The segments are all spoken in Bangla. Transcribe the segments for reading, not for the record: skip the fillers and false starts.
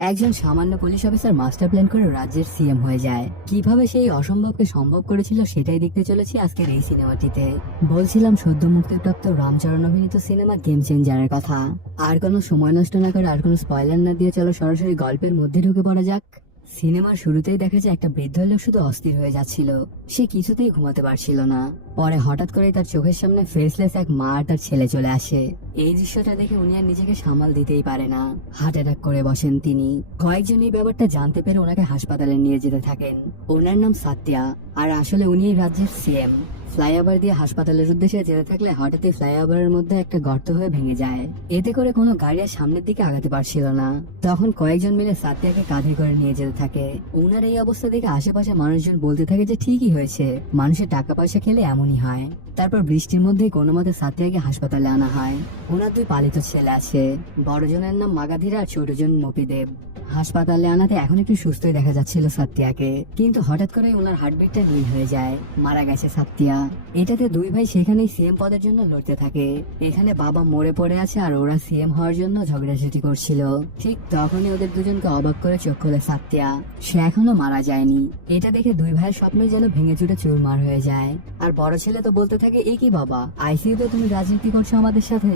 একজন সামান্য পুলিশ অফিসার মাস্টার প্ল্যান করে রাজ্যের সিএম হয়ে যায়। কিভাবে সেই অসম্ভবকে সম্ভব করেছিল সেটাই দেখতে চলেছি আজকের এই সিনেমাটিতে। বলছিলাম সদ্য মুক্তিপ্রাপ্ত রামচরণ অভিনীত সিনেমা গেম চেঞ্জারের কথা। আর কোনো সময় নষ্ট না করে আর কোনো স্পয়লার না দিয়ে চলো সরাসরি গল্পের মধ্যে ঢুকে পড়া যাক। সিনেমার শুরুতেই দেখা যায় একটা বৃদ্ধ লোক শুধু অস্থির হয়ে যাচ্ছিল। সে কিছুতেই ঘুমাতে পারছিল না। পরে হঠাৎ করেই তার চোখের সামনে ফেসলেস এক মা আর তার ছেলে চলে আসে। এই দৃশ্যটা দেখে উনি আর নিজেকে সামাল দিতেই পারে না, হার্ট অ্যাটাক করে বসেন তিনি। কয়েকজন এই ব্যাপারটা জানতে পেরে ওনাকে হাসপাতালে নিয়ে যেতে থাকেন। ওনার নাম সাত্যা, আর আসলে উনি এই রাজ্যের সিএম। ফ্লাইওভার দিয়ে হাসপাতালের উদ্দেশ্যে যেতে থাকলে হঠাৎই ফ্লাইওভারের মধ্যে একটা গর্ত হয়ে ভেঙে যায়। এতে করে কোনো গাড়ি আর সামনের দিকে আগাতে পারছিল না। তখন কয়েকজন মিলে সাত্যাকে কাঁধে করে নিয়ে যেতে থাকে। উনার এই অবস্থা দেখে আশেপাশে মানুষজন বলতে থাকে যে ঠিকই হয়েছে, মানুষের টাকা পয়সা খেলে এমনই হয়। তারপর বৃষ্টির মধ্যেই কোনো মতে সাত্যাকে হাসপাতালে আনা হয়। ওনার দুই পালিত ছেলে আছে, বড়জনের নাম মাগাধীর আর ছোটজন মপিদেব। হাসপাতালে আনাতে এখন একটু সুস্থই দেখা যাচ্ছিল সাত্যাকে, কিন্তু হঠাৎ করে ওনার হার্টবিটটা নীল হয়ে যায়। মারা গেছে সাত্যা। এটাতে দুই ভাই সেখানেই সিএম পদের জন্য লড়তে থাকে। এখানে বাবা মরে পড়ে আছে আর ওরা সিএম হওয়ার জন্য ঝগড়াঝাটি করছিল। ঠিক তখনই ওদের দুজনকে অবাক করে চোখ খোলে সাত্যা। সে এখনো মারা যায়নি। এটা দেখে দুই ভাইয়ের স্বপ্নই যেন ভেঙে চুটে চুরমার হয়ে যায়। আর বড় ছেলে তো বলতে থাকে, এ কি বাবা, আইসিইউতে তুমি রাজনীতি করছো আমাদের সাথে?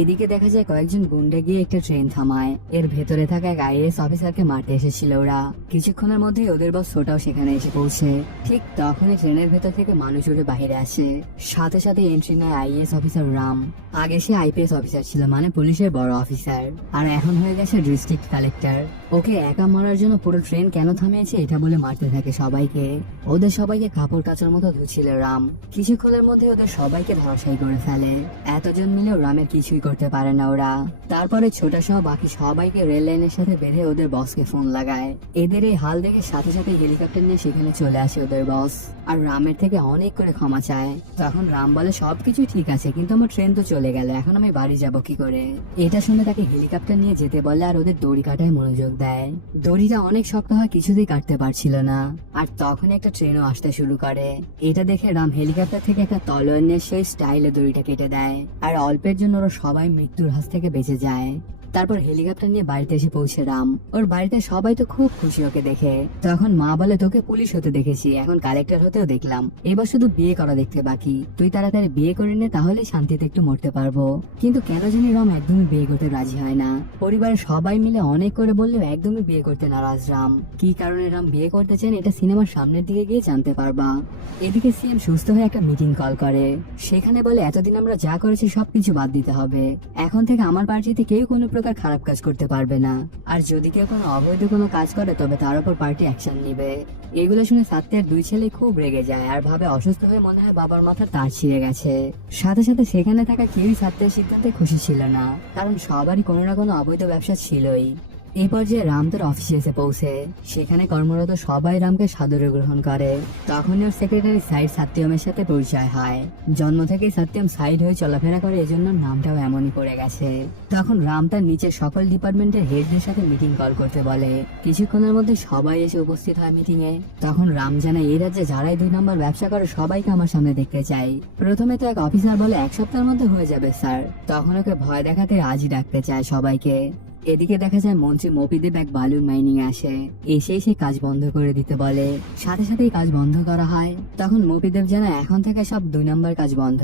এদিকে দেখা যায় কয়েকজন গুন্ডা গিয়ে একটা ট্রেন থামায়। এর ভেতরে থাকা এক আইএএস অফিসারকে মারতে এসেছিল ওরা। কিছুক্ষণের মধ্যেই ওদের বস ছোটাও সেখানে এসে পৌঁছে। ঠিক তখনই ট্রেনের ভেতর থেকে মানুষ উড়ে বাহিরে আসে। সাথে সাথে এন্ট্রি নেয় আইএএস অফিসার রাম। আগে সে আইপিএস অফিসার ছিল, মানে পুলিশের বড় অফিসার, আর এখন হয়ে গেছে ডিস্ট্রিক্ট কালেক্টর। ওকে একা মারার জন্য পুরো ট্রেন কেন থামিয়েছে এটা বলে মারতে থাকে সবাইকে। ওদের সবাইকে কাপড় কাচার মতো ধুছিল রাম। কিছুক্ষণের মধ্যে ওদের সবাইকে ধরাশায়ী করে ফেলে। এতজন মিলেও রামের কিছুই করতে পারে না ওরা। তারপরে ছোটা সহ বাকি সবাইকে রেল লাইনের সাথে বেঁধে ওদের বসকে ফোন লাগায়। এদের এই হাল দেখে সাথে সাথে হেলিকপ্টার নিয়ে সেখানে চলে আসে ওদের বস, আর রামের থেকে অনেক করে ক্ষমা চায়। তখন রাম বলে সবকিছু ঠিক আছে, কিন্তু আমার ট্রেন তো চলে গেল, এখন আমি বাড়ি যাব কি করে? এটা শুনে তাকে হেলিকপ্টার নিয়ে যেতে বলে আর ওদের দড়ি কাটায় মনোযোগ দেয়। দড়িটা অনেক শক্ত হয়, কিছুতেই কাটতে পারছিল না। আর তখন একটা ট্রেনও আসতে শুরু করে। এটা দেখে রাম হেলিকপ্টার থেকে একটা তলোয়ার নিয়ে সেই স্টাইলে দড়িটা কেটে দেয়, আর অল্পের জন্য ওরা সবাই মৃত্যুর হাত থেকে বেঁচে যায়। তারপর হেলিকপ্টার নিয়ে বাড়িতে এসে পৌঁছে রাম। ওর বাড়িতে সবাই তো খুব খুশি ওকে দেখে। তখন মা বলে, তোকে পুলিশ হতে দেখেছি, এখন কালেক্টর হতেও দেখলাম, এবার শুধু বিয়ে করা দেখতে বাকি। তুই তাড়াতাড়ি বিয়ে করে নে, তাহলে শান্তিতে একটু মরতে পারবো। কিন্তু কেন জানি রাম একদমই বিয়ে করতে রাজি হয় না। পরিবারের সবাই মিলে অনেক করে বললেও একদমই বিয়ে করতে নারাজ রাম। কি কারণে রাম বিয়ে করতে চান এটা সিনেমার সামনের দিকে গিয়ে জানতে পারবা। এদিকে সিএম সুস্থ হয়ে একটা মিটিং কল করে। সেখানে বলে, এতদিন আমরা যা করেছি সবকিছু বাদ দিতে হবে। এখন থেকে আমার পার্টিতে কেউ কোনো প্রকার খারাপ কাজ করতে পারবে না, আর যদি কেউ কোনো অবৈধ কোনো কাজ করে তবে তার উপর পার্টি অ্যাকশন নিবে। এগুলো শুনে সাত্যের দুই ছেলে খুব রেগে যায় আর ভাবে অসুস্থ হয়ে মনে হয় বাবার মাথার তার ছিঁড়ে গেছে। সাথে সাথে সেখানে থাকা কেউই সাত্যের সিদ্ধান্তে খুশি ছিল না, কারণ সবারই কোনো না কোনো অবৈধ ব্যবসা ছিলই। এই পর্যায়ে রাম তার অফিসে এসে পৌঁছে। সেখানে কর্মরত সবাই রামকে সাদরে গ্রহণ করে। তখনই ওর সেক্রেটারি সাইড সাত্যমের সাথে পরিচয় হয়। জন্ম থেকেই সত্যম সাইড হয়ে চলাফেরা করে, এজন্য নামটাও এমনই পড়ে গেছে। তখন রাম তার নিচের সকল ডিপার্টমেন্টের হেডদের সাথে মিটিং কল করতে বলে। কিছুক্ষণের মধ্যে সবাই এসে উপস্থিত হয় মিটিং এ। তখন রাম জানায়, এই রাজ্যে যারাই 2 নম্বর ব্যবসা করে সবাইকে আমার সামনে দেখতে চাই। প্রথমে তো এক অফিসার বলে 1 সপ্তাহের মধ্যে হয়ে যাবে স্যার। তখন ওকে ভয় দেখাতে আজই ডাকতে চায় সবাইকে। এদিকে দেখা যায় মন্ত্রী মপিদেব এক বালুর মাইনিং আসে। এসে কাজ বন্ধ করে দিতে বলে। সাথে সাথেই কাজ বন্ধ করা হয়। তখন মপিদেব জানায়, এখন থেকে সব 2 নম্বর কাজ বন্ধ।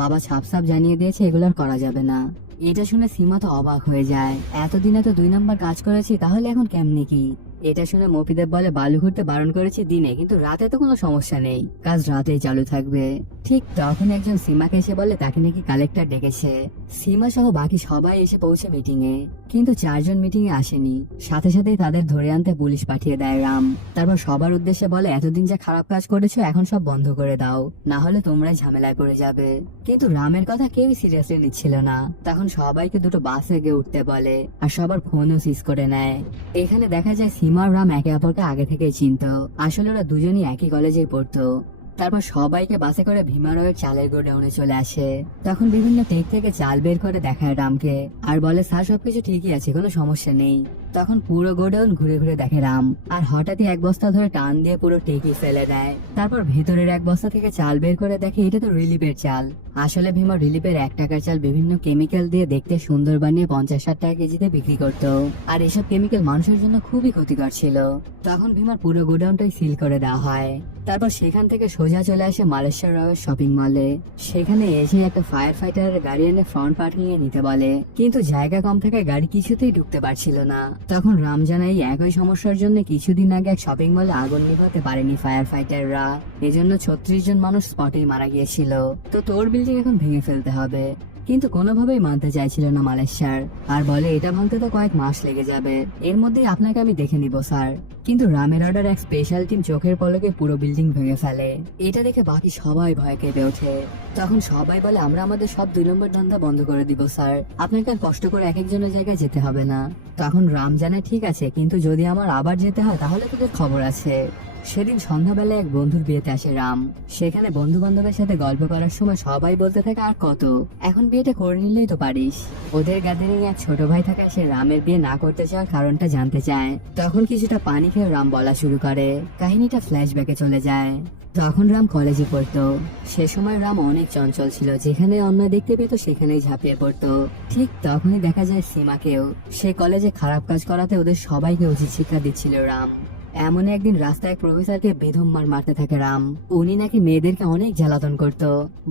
বাবা ছাপ জানিয়ে দিয়েছে এগুলো আর করা যাবে না। এটা শুনে সীমা তো অবাক হয়ে যায়। এতদিনে তো 2 নম্বর কাজ করেছি, তাহলে এখন কেমনি কি? এটা শুনে মপিদেব বলে, বালু ঘুরতে বারণ করেছি দিনে, কিন্তু রাতে তো কোনো সমস্যা নেই, কাজ রাতেই চালু থাকবে। ঠিক তখন একজন সীমাকে এসে বলে তাকে নাকি কালেক্টর ডেকেছে। সীমা সহ বাকি সবাই এসে পৌঁছে মিটিং এ, কিন্তু 4 জন মিটিং এ আসেনি। সাথে সাথে তাদের ধরে আনতে পুলিশ পাঠিয়ে দেয় রাম। তারপর সবার উদ্দেশ্যে বলে, এতদিন যা খারাপ কাজ করেছো এখন সব বন্ধ করে দাও, না হলে তোমরাই ঝামেলায় পড়ে যাবে। কিন্তু রামের কথা কেউই সিরিয়াসলি নিচ্ছিল না। তখন সবাইকে দুটো বাসে গিয়ে উঠতে বলে, আর সবার ফোনও সিজ করে নেয়। এখানে দেখা যায় সীমা আর রাম একে অপরকে আগে থেকেই চিনতো। আসলে ওরা দুজনই একই কলেজেই পড়তো। তারপর সবাইকে বাসে করে ভীমারয়ের চালের গোডাউনে চলে আসে। তখন বিভিন্ন টেক থেকে চাল বের করে দেখায় রামকে, আর বলে, স্যার সবকিছু ঠিকই আছে, কোনো সমস্যা নেই। তখন পুরো গোডাউন ঘুরে ঘুরে দেখে রাম, আর হঠাৎই এক বস্তা ধরে টান দিয়ে পুরো টেকি ফেলে দেয়। তারপর ভেতরের এক বস্তা থেকে চাল বের করে দেখে এটা তো রিলিফের চাল। আসলে ভীমা রিলিফের 1 টাকার চাল বিভিন্ন কেমিক্যাল দিয়ে দেখতে সুন্দর বানিয়ে 50-60 টাকা কেজিতে বিক্রি করতো, আর এসব কেমিক্যাল মানুষের জন্য খুবই ক্ষতিকর ছিল। তখন ভীমার পুরো গোডাউনটাই সিল করে দেওয়া হয়। তারপর সেখান থেকে সোজা চলে আসে মালয়েশিয়ার রাওয়ের শপিং মলে। সেখানে এসে একটা ফায়ার ফাইটারের গাড়ি এনে ফ্রন্ট পার্কিং এ নিতে বলে, কিন্তু জায়গা কম থাকায় গাড়ি কিছুতেই ঢুকতে পারছিল না। তখন রাম জানাই একই সমস্যার জন্য কিছুদিন আগে এক শপিং মলে আগুন নিভাতে পারেনি ফায়ার ফাইটাররা, এজন্য 36 জন মানুষ স্পটেই মারা গিয়েছিল। তো তোর বিল্ডিং এখন ভেঙে ফেলতে হবে। কিন্তু কোনোভাবেই মানতে চাইছিল না মালয়েশিয়ার, আর বলে এটা ভাঙতে তো কয়েক মাস লেগে যাবে, এর মধ্যেই আপনাকে আমি দেখে নিব স্যার। কিন্তু রামের অর্ডার এক স্পেশাল টিম চোখের পলকে পুরো বিল্ডিং ভেঙে ফেলে। এটা দেখে বাকি সবাই ভয় কেঁপে ওঠে। তখন সবাই বলে আমরা আমাদের সব 2 নম্বর ধান্দা বন্ধ করে দিব স্যার, আপনাকে আর কষ্ট করে এক একজনের জায়গায় যেতে হবে না। তখন রাম জানে ঠিক আছে, কিন্তু যদি আমার আবার যেতে হয় তাহলে তোদের খবর আছে। সেদিন সন্ধ্যাবেলায় এক বন্ধুর বিয়েতে আসে রাম। সেখানে বন্ধু বান্ধবের সাথে গল্প করার সময় সবাই বলতে থাকে আর কত, এখন বিয়েটা করে নিলেই তো পারিস। ওদের গ্যাদারিং এক ছোট ভাই থাকায় সে রামের বিয়ে না করতে চাওয়ার কারণটা জানতে চায়। তখন কিছুটা পানি খেয়ে রাম বলা শুরু করে। কাহিনীটা ফ্ল্যাশব্যাকে চলে যায়। তখন রাম কলেজে পড়তো। সে সময় রাম অনেক চঞ্চল ছিল, যেখানে অন্যায় দেখতে পেত সেখানেই ঝাঁপিয়ে পড়তো। ঠিক তখনই দেখা যায় সীমাকেও। সে কলেজে খারাপ কাজ করাতে ওদের সবাইকে উচিত শিক্ষা দিচ্ছিল রাম। এমন একদিন রাস্তায় এক প্রফেসরকে বেধম মারতে থাকে রাম। উনি নাকি মেয়েদেরকে অনেক জ্বালাতন করত।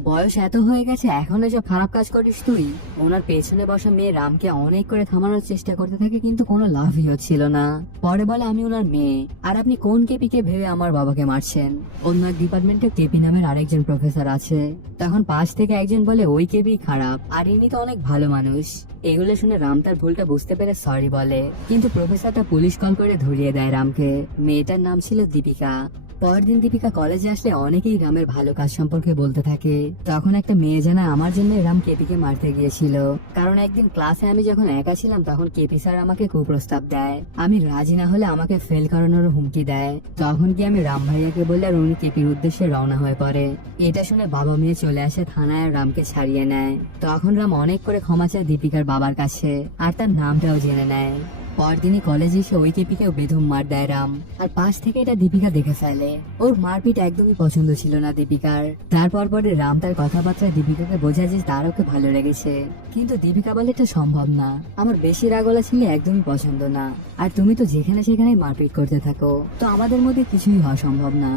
বয়স এত হয়ে গেছে এখনো সব খারাপ কাজ করিস তুই। ওনার পেছনে বসা মেয়ে রামকে অনেক করে থামানোর চেষ্টা করতে থাকে, কিন্তু কোনো লাভই হচ্ছিল না। পরে বলে আমি ওনার মেয়ে, আর আপনি কোন কেপিকে ভেবে আমার বাবাকে মারছেন। অন্য এক ডিপার্টমেন্টে কেপি নামের আরেকজন প্রফেসর আছে। তখন পাশ থেকে একজন বলে ওই কেপি খারাপ, আর ইনি তো অনেক ভালো মানুষ। এগুলো শুনে রাম তার ভুলটা বুঝতে পেরে সরি বলে, কিন্তু প্রফেসরটা পুলিশ কল করে ধরিয়ে দেয় রামকে। মেয়েটার নাম ছিল দীপিকা। পরের দিন দীপিকা কলেজে আসলে অনেকেই রামের ভালো কাজ সম্পর্কে বলতে থাকে। তখন একটা মেয়ে জানা আমার জন্য রাম কেপিকে মারতে গিয়েছিল, কারণ একদিন ক্লাসে আমি যখন একা ছিলাম তখন কেপি স্যার আমাকে কুপ্রস্তাব দেয়। আমি রাজি না হলে আমাকে ফেল করানোর হুমকি দেয়। তখন কি আমি রাম ভাইয়াকে বললে, আর উনি কেপির উদ্দেশ্যে রওনা হয়ে পড়ে। এটা শুনে বাবা মেয়ে চলে আসে থানায়, আর রামকে ছাড়িয়ে নেয়। তখন রাম অনেক করে ক্ষমা চায় দীপিকার বাবার কাছে, আর তার নামটাও জেনে নেয়। পরদিনই কলেজে এসে ওই কেপিকেও বেধম মার দেয় রাম, আর পাশ থেকে এটা দীপিকা দেখে ফেলে। ওর মারপিট একদমই পছন্দ ছিল না দীপিকার। তারপর পরে রাম তার কথাবার্তায় দীপিকাকে বোঝায় যে তার ওকে ভালো লেগেছে, কিন্তু দীপিকা বলে এটা সম্ভব না, আমার বেশি রাগলা ছেলে একদমই পছন্দ না, আর তুমি তো যেখানে সেখানে মারপিট করতে থাকো, তো আমাদের মধ্যে কিছুই হওয়া সম্ভব না।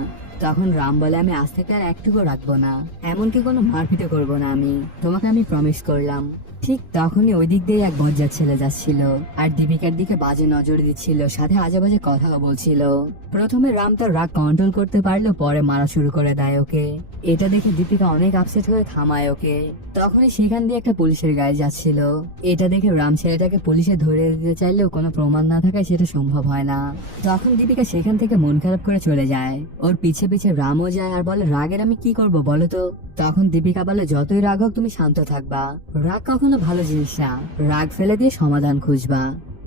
তখন রাম বলে আমি আজ থেকে আর একটুকু রাখবো না, এমনকি কোনো মারপিটও করবো না, আমি তোমাকে আমি প্রমিস করলাম। ঠিক তখনই ওই দিক দিয়ে এক বজ্জাত ছেলে যাচ্ছিল, আর দীপিকার দিকে বাজে নজর দিচ্ছিল, সাথে আজে বাজে কথাও বলছিল। প্রথমে রাম তার রাগ কন্ট্রোল করতে পারলো, পরে মারা শুরু করে দেয় ওকে। এটা দেখে দীপিকা অনেক আপসেট হয়ে থামায় ওকে। তখনই সেখান দিয়ে একটা পুলিশের গাড়ি যাচ্ছিল। এটা দেখে রাম ছেলেটাকে পুলিশে ধরে দিতে চাইলেও কোনো প্রমাণ না থাকায় সেটা সম্ভব হয় না। তখন দীপিকা সেখান থেকে মন খারাপ করে চলে যায়। ওর পিছে পিছে রামও যায়, আর বলে রাগের আমি কি করব বলো তো। তখন দীপিকা বলে যতই রাগ হোক তুমি শান্ত থাকবা, রাগ কখনো ভালো জিনিস না, রাগ ফেলে দিয়ে সমাধান খুঁজবা।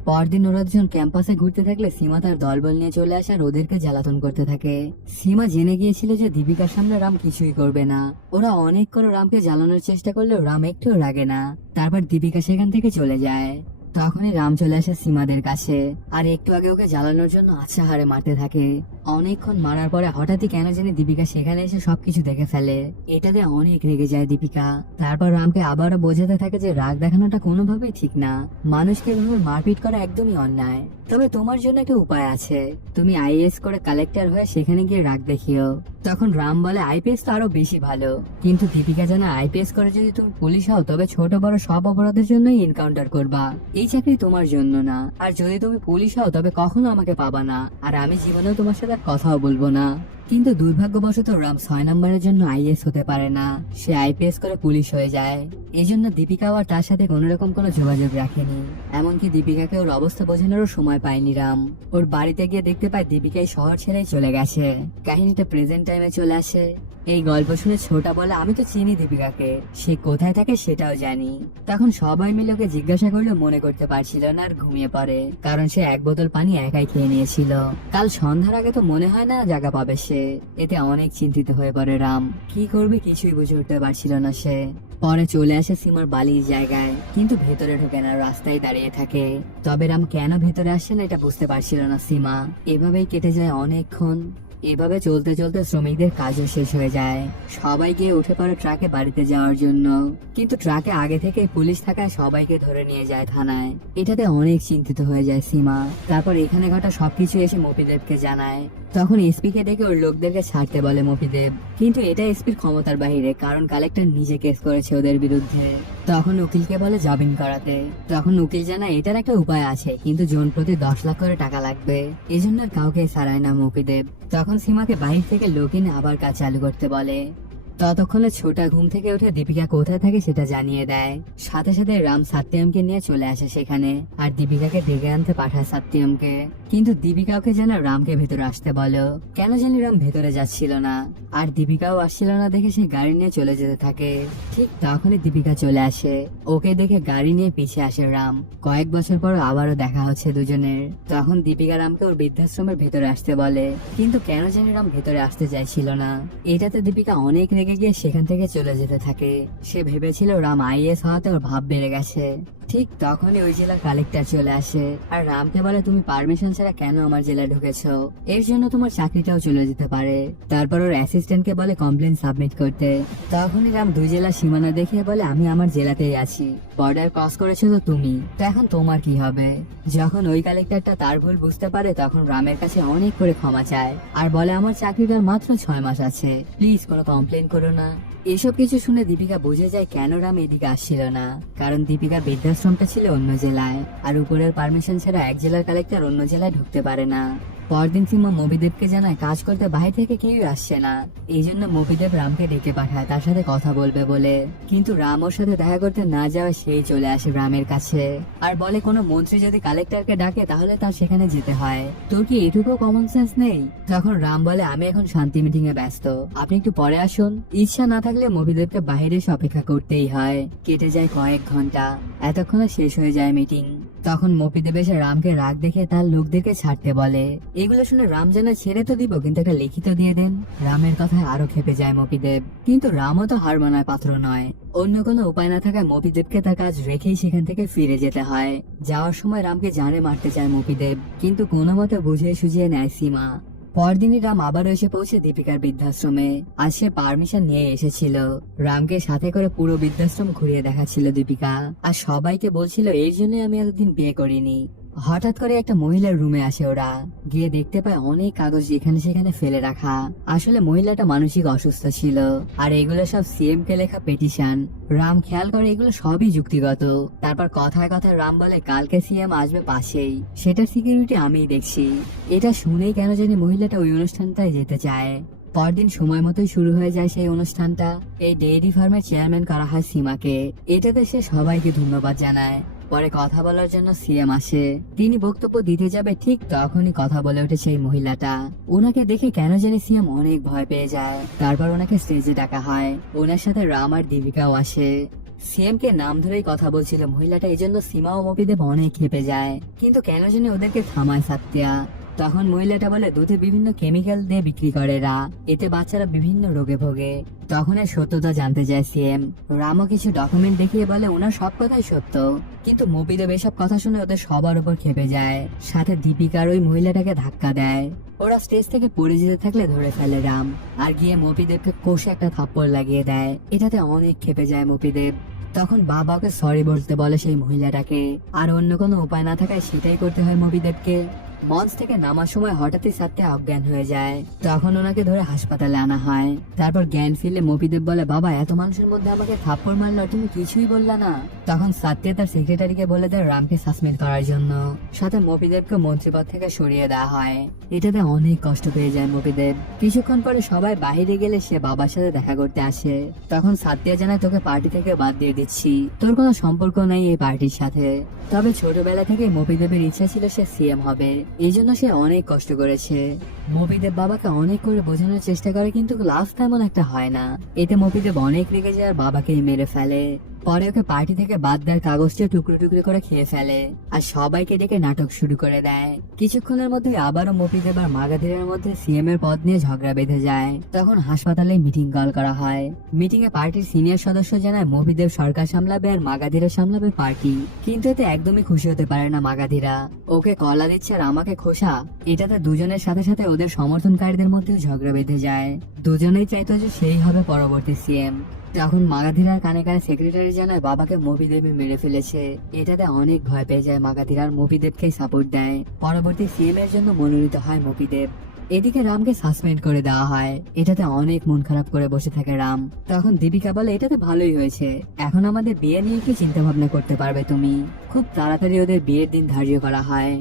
পরদিন ওরা দুজন ক্যাম্পাসে ঘুরতে থাকলে সীমা তার দলবল নিয়ে চলে আসে, আর ওদেরকে জ্বালাতন করতে থাকে। সীমা জেনে গিয়েছিল যে দীপিকার সামনে রাম কিছুই করবে না। ওরা অনেক করে রামকে জ্বালানোর চেষ্টা করলেও রাম একটুও রাগে না। তারপর দীপিকা সেখান থেকে চলে যায়। তখনই রাম চলে আসে সীমাদের কাছে, আর একটু আগে ওকে জ্বালানোর জন্য আচ্ছা হারে মারতে থাকে। অনেকক্ষণ মারার পরে হঠাৎই কেন জানি দীপিকা সেখানে এসে সবকিছু দেখে ফেলে। এটাতে অনেক রেগে যায় দীপিকা। তারপর রামকে আবারও বোঝাতে থাকে যে রাগ দেখানোটা কোনোভাবেই ঠিক না, মানুষকে এভাবে মারপিট করা একদমই অন্যায়। তবে তোমার জন্য একটা উপায় আছে, তুমি আইএএস করে কালেক্টর হয়ে সেখানে গিয়ে রাগ দেখিও। তখন রাম বলে আইপিএস তো আরো বেশি ভালো, কিন্তু দীপিকা জানা আইপিএস করে যদি তুমি পুলিশ হও তবে ছোট বড় সব অপরাধের জন্যই এনকাউন্টার করবা, এই চাকরি তোমার জন্য না। আর যদি তুমি পুলিশ হও তবে কখনো আমাকে পাবা না, আর আমি জীবনেও তোমার সাথে আর কথাও বলবো না। কিন্তু দুর্ভাগ্যবশত রাম 6 নম্বরের জন্য আইএস হতে পারে না, সে আইপিএস করে পুলিশ হয়ে যায়। এই জন্য দীপিকাও আর তার সাথে কোন রকম কোনো যোগাযোগ রাখেনি। এমনকি দীপিকাকে ওর অবস্থা বোঝানোরও সময় পায়নি রাম। ওর বাড়িতে গিয়ে দেখতে পায় দীপিকা এই শহর ছেড়েই চলে গেছে। কাহিনীটা প্রেজেন্ট টাইমে চলে আসে। এই গল্প শুনে ছোটা বলে আমি তো চিনি দীপিকাকে, সে কোথায় থাকে সেটাও জানি। তখন সবাই মিলে ওকে জিজ্ঞাসা করলে মনে করতে পারছিল না, আর ঘুমিয়ে পড়ে, কারণ সে 1 বোতল পানি একাই খেয়ে নিয়েছিল। কাল সন্ধ্যার আগে তো মনে হয় না জায়গা পাবে সে। এতে অনেক চিন্তিত হয়ে পড়ে রাম, কি করবে কিছুই বুঝে উঠতে পারছিল না সে। পরে চলে আসে সীমার বালির জায়গায়, কিন্তু ভেতরে ঢোকে না, রাস্তায় দাঁড়িয়ে থাকে। তবে রাম কেন ভেতরে আসছে না এটা বুঝতে পারছিল না সীমা। এভাবেই কেটে যায় অনেকক্ষণ। এভাবে চলতে চলতে শ্রমিকদের কাজও শেষ হয়ে যায়। সবাই গিয়ে উঠে পড়ে ট্রাকে বাড়িতে যাওয়ার জন্য, কিন্তু ট্রাকে আগে থেকেই পুলিশ থাকায় সবাইকে ধরে নিয়ে যায় থানায়। এটাতে অনেক চিন্তিত হয়ে যায় সীমা। তারপর এখানে ঘটা সবকিছু এসে মফিদেবকে জানায়। তখন এসপি কে ডেকে ওর লোকদেরকে ছাড়তে বলে মফিদেব, কিন্তু এটা এসপির ক্ষমতার বাহিরে, কারণ কালেক্টর নিজে কেস করেছে ওদের বিরুদ্ধে। তখন উকিলকে বলে জামিন করাতে। তখন উকিল জানায় এটার একটা উপায় আছে, কিন্তু জন প্রতি 10 লাখ করে টাকা লাগবে। এজন্য আর কাউকে ছাড়ায় না মফিদেব। তখন সীমাকে বাহির থেকে লোক এনে আবার কাজ চালু করতে বলে। ততক্ষণে ছোটা ঘুম থেকে উঠে দীপিকা কোথায় থাকে সেটা জানিয়ে দেয়। সাথে সাথে রাম সাত্যমকে নিয়ে চলে আসে সেখানে, আর দীপিকাকে ডেকে আনতে পাঠায় সাত্যমকে। কিন্তু দীপিকা ওকে যেন রামকে ভেতরে আসতে বলো। কেন জানি রাম ভেতরে যাচ্ছিল না, আর দীপিকাও আসছিল না দেখে সে গাড়ি নিয়ে চলে যেতে থাকে। ঠিক তখনই দীপিকা চলে আসে। ওকে দেখে গাড়ি নিয়ে পিছিয়ে আসে রাম। কয়েক বছর পর আবারও দেখা হচ্ছে দুজনের। তখন দীপিকা রামকে ওর বৃদ্ধাশ্রমের ভেতরে আসতে বলে, কিন্তু কেন জানি রাম ভেতরে আসতে চাইছিল না। এটাতে দীপিকা অনেক রেগে গিয়ে সেখান থেকে চলে যেতে থাকে। সে ভেবেছিল রাম আইএস হওয়াতে ওর ভাব বেড়ে গেছে। ঠিক তখনই ওই জেলার কালেক্টর চলে আসে, আর রামকে বলে তুমি পারমিশন ছাড়া কেন আমার জেলায় ঢুকেছো, এর জন্য তোমার চাকরিটাও চলে যেতে পারে। তারপর ওর অ্যাসিস্ট্যান্টকে বলে কমপ্লেন সাবমিট করতে। তখনই রাম দুই জেলার সীমানা দেখিয়ে বলে আমি আমার জেলাতেই আছি, বর্ডার ক্রস করেছো তো তুমি, তো এখন তোমার কি হবে। যখন ওই কালেক্টরটা তার ভুল বুঝতে পারে তখন রামের কাছে অনেক করে ক্ষমা চায়, আর বলে আমার চাকরিটার মাত্র 6 মাস আছে, প্লিজ কোনো কমপ্লেন করো না। এসব কিছু শুনে দীপিকা বুঝে যায় কেন রাম এদিকে আসছিল না, কারণ দীপিকা বৃদ্ধাশ্রমটা ছিল অন্য জেলায়, আর উপরের পারমিশন ছাড়া এক জেলার কালেক্টর অন্য জেলায় ঢুকতে পারে না। পরদিন সীমা মফিদেবকে জানায় কাজ করতে বাইরে থেকে কেউ আসছে না, এই জন্য মফিদেব রামকে ডেকে পাঠায় তার সাথে কথা বলবে বলে। কিন্তু রাম ওর সাথে দেখা করতে না যাওয়া সেই চলে আসে রামের কাছে, আর বলে কোনো মন্ত্রী যদি কালেক্টরকে ডাকে তাহলে তার সেখানে যেতে হয়, তোর কি এটুকু কমন সেন্স নেই। তখন রাম বলে আমি এখন শান্তি মিটিং এ ব্যস্ত, আপনি একটু পরে আসুন। ইচ্ছা না থাকলে মফিদেবকে বাইরে এসে অপেক্ষা করতেই হয়। কেটে যায় কয়েক ঘন্টা, এতক্ষণে শেষ হয়ে যায় মিটিং। তখন মফিদেব এসে রামকে রাগ দেখে তার লোকদেরকে ছাড়তে বলে। এগুলো শুনে রাম জানা ছেড়ে তো দিব, কিন্তু একটা লিখিত দিয়ে দেন। রামের কথায় আরো খেপে যায় মফিদেব, কিন্তু রামও তো হার মানার পাত্র নয়। অন্য কোনো উপায় না থাকায় মফিদেবকে তার কাজ রেখেই সেখান থেকে ফিরে যেতে হয়। যাওয়ার সময় রামকে জানে মারতে চায় মফিদেব, কিন্তু কোনো মতে বুঝিয়ে সুঝিয়ে নেয় সীমা। পরদিনই রাম আবার এসে পৌঁছে দীপিকার বৃদ্ধাশ্রমে। আজ সে পারমিশন নিয়ে এসেছিল। রামকে সাথে করে পুরো বৃদ্ধাশ্রম ঘুরিয়ে দেখাচ্ছিল দীপিকা, আর সবাইকে বলছিল এর জন্য আমি এতদিন বিয়ে করিনি। হঠাৎ করে একটা মহিলার রুমে আসে ওরা, গিয়ে দেখতে পায় অনেক কাগজ এখানে সেখানে ফেলে রাখা। আসলে মহিলাটা মানসিক অসুস্থ ছিল, আর এগুলো সব সিএম কে লেখা পেটিশন। রাম খেয়াল করে এগুলো সবই যুক্তিগত। তারপর কথায় কথায় রাম বলে কালকে সিএম আসবে পাশেই, সেটার সিকিউরিটি আমিই দেখছি। এটা শুনেই কেন জানি মহিলাটা ওই অনুষ্ঠানটায় যেতে চায়। পরদিন সময় মতোই শুরু হয়ে যায় সেই অনুষ্ঠানটা। এই ডেইরি ফার্মের চেয়ারম্যান করা হয় সীমাকে। এটাতে সে সবাইকে ধন্যবাদ জানায়। পরে কথা বলার জন্য সিএম আসে, তিনি বক্তব্য দিতে যাবে ঠিক তখনই কথা বলে ওঠে সেই মহিলাটা। ওনাকে দেখে কেন জানি সিএম অনেক ভয় পেয়ে যায়। তারপর ওনাকে স্টেজে ডাকা হয়, ওনার সাথে রাম আর দীপিকাও আসে। সিএম কে নাম ধরেই কথা বলছিল মহিলাটা, এজন্য সীমা ও মফিদেব অনেক খেপে যায়, কিন্তু কেন জানি ওদেরকে থামায় সাত্যা। তখন মহিলাটা বলে দুধে বিভিন্ন কেমিক্যাল দিয়ে বিক্রি করে এরা, এতে বাচ্চারা বিভিন্ন রোগে ভোগে। তখন এর সত্যতা জানতে চায় সিএম। রামও কিছু ডকুমেন্ট দেখিয়ে বলে ওনার সব কথাই সত্য, কিন্তু মফিদেব এসব কথা শুনে ওদের সবার উপর খেপে যায়। সাথে দীপিকার ওই মহিলাটাকে ধাক্কা দেয়। ওরা স্টেজ থেকে পড়ে যেতে থাকলে ধরে ফেলে রাম, আর গিয়ে মফিদেবকে কষে একটা থাপ্পড় লাগিয়ে দেয়। এটাতে অনেক খেপে যায় মফিদেব। তখন বাবাকে সরি বলতে বলে সেই মহিলাটাকে, আর অন্য কোনো উপায় না থাকায় সেটাই করতে হয় মফিদেবকে। মঞ্চ থেকে নামার সময় হঠাৎই সাথে অজ্ঞান হয়ে যায়। তখন ওনাকে ধরে হাসপাতালে আনা হয়। তারপর জ্ঞান ফিরলে মফিদেব বলে বাবা এত মানুষের মধ্যে আমাকে থাপ্পড় মারলো, তুমি কিছুই বললা না। তখন সাত্যা তার সেক্রেটারিকে বলে দেয় রামকে সাসপেন্ড করার জন্য। সাথে মফিদেবকে মন্ত্রীপদ থেকে সরিয়ে দেওয়া হয়। এটাতে অনেক কষ্ট পেয়ে যায় মফিদেব। কিছুক্ষণ পরে সবাই বাইরে গেলে সে বাবার সাথে দেখা করতে আসে। তখন সাত্যা জানায় তোকে পার্টি থেকে বাদ দিয়ে দিচ্ছি, তোর কোনো সম্পর্ক নেই এই পার্টির সাথে। তবে ছোটবেলা থেকে মফিদেবের ইচ্ছা ছিল সে সিএম হবে, এই জন্য সে অনেক কষ্ট করেছে। মফিদেব বাবাকে অনেক করে বোঝানোর চেষ্টা করে, কিন্তু লাভ তেমন একটা হয় না। এতে মফিদেব অনেক রেগে যায় আর বাবাকেই মেরে ফেলে। পরে ওকে পার্টি থেকে বাদ দেওয়ার কাগজটা টুকরো টুকরো করে খেয়ে ফেলে আর সবাইকে ডেকে নাটক শুরু করে দেয়। কিছুক্ষণের মধ্যে আবারও মফিদেব আর মাগাধীরের মধ্যে সিএম এর পদ নিয়ে ঝগড়া বেঁধে যায়। তখন হাসপাতালে মিটিং কল করা হয়। মিটিং এ পার্টির সিনিয়র সদস্য জানায় মফিদেব সরকার সামলাবে আর মাগাধীরা সামলাবে পার্টি। কিন্তু এতে একদমই খুশি হতে পারে না মাগাধীরা। ওকে কলা দিচ্ছে আর আমাকে খোসা। এটাতে দুজনের সাথে সাথে ওদের সমর্থনকারীদের মধ্যেও ঝগড়া বেঁধে যায়। দুজনেই চাইতো যে সেই হবে পরবর্তী সিএম। তখন মাগাধীরার কানে কানে সেক্রেটারি জানায় বাবাকে মফিদেবই মেরে ফেলেছে। এটাতে অনেক ভয় পেয়ে যায় মাগাধীরা আর মফিদেবকেই সাপোর্ট দেয়। পরবর্তী সিএম এর জন্য মনোনীত হয় মফিদেব। এদিকে রামকে সাসপেন্ড করে দেওয়া হয়। এটাতে অনেক মন খারাপ করে বসে থাকে রাম। তখন দীপিকা বলে এটাতে ভালোই হয়েছে, এখন আমাদের বিয়ে নিয়ে কি চিন্তা ভাবনা করতে পারবে তুমি। খুব তাড়াতাড়ি ওদের বিয়ের দিন ধার্য করা হয়।